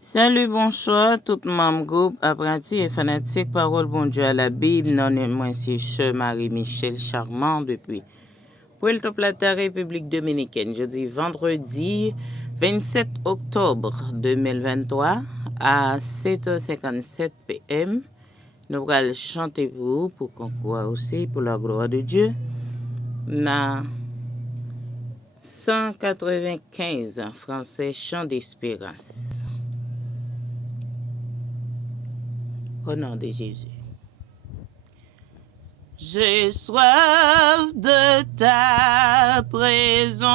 Salut, bonsoir, tout membre groupe, apprenti et fanatique, parole bon Dieu à la Bible, non et moi c'est Che Marie-Michel Charmant depuis Puerto Plata, République Dominicaine. Jeudi, vendredi 27 octobre 2023 à 7h57 p.m. Nous allons chanter pour vous, pour qu'on croit aussi, pour la gloire de Dieu. Na 195 en français, chant d'espérance. Au nom de Jésus. J'ai soif de ta présence,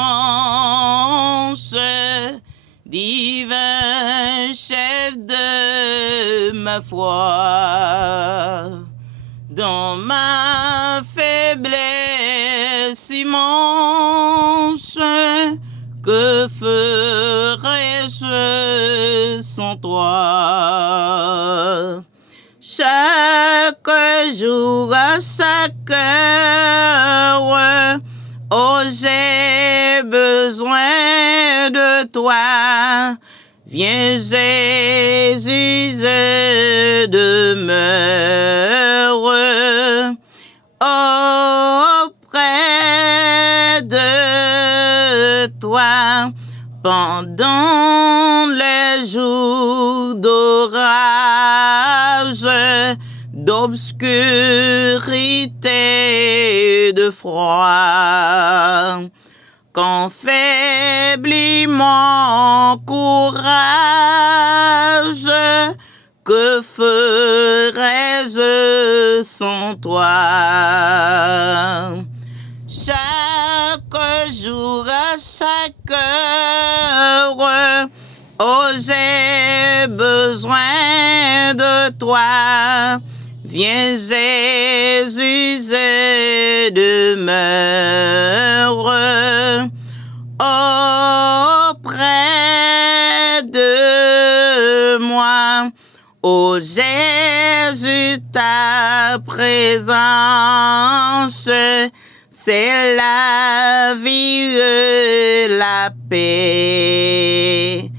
divin chef de ma foi. Dans ma faiblesse immense, que ferais-je sans toi? Chaque jour à chaque heure, oh j'ai besoin de toi. Viens Jésus, je demeure auprès de toi pendant les jours d'orage, d'obscurité, de froid. Quand faiblit mon courage, que ferais-je sans toi? Chaque jour à chaque heure, oh j'ai besoin de toi. Viens Jésus, je demeure auprès de moi. Oh Jésus, ta présence, c'est la vie et la paix.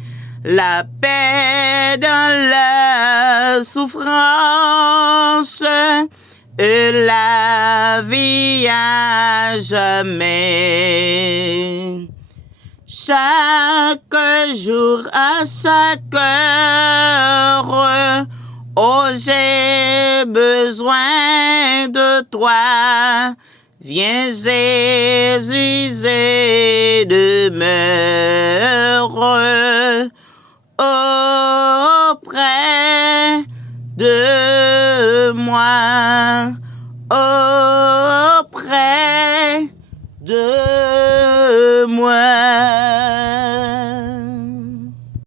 La paix dans la souffrance et la vie à jamais. Chaque jour à chaque heure, oh j'ai besoin de toi. Viens Jésus, je demeure auprès de moi, auprès de moi.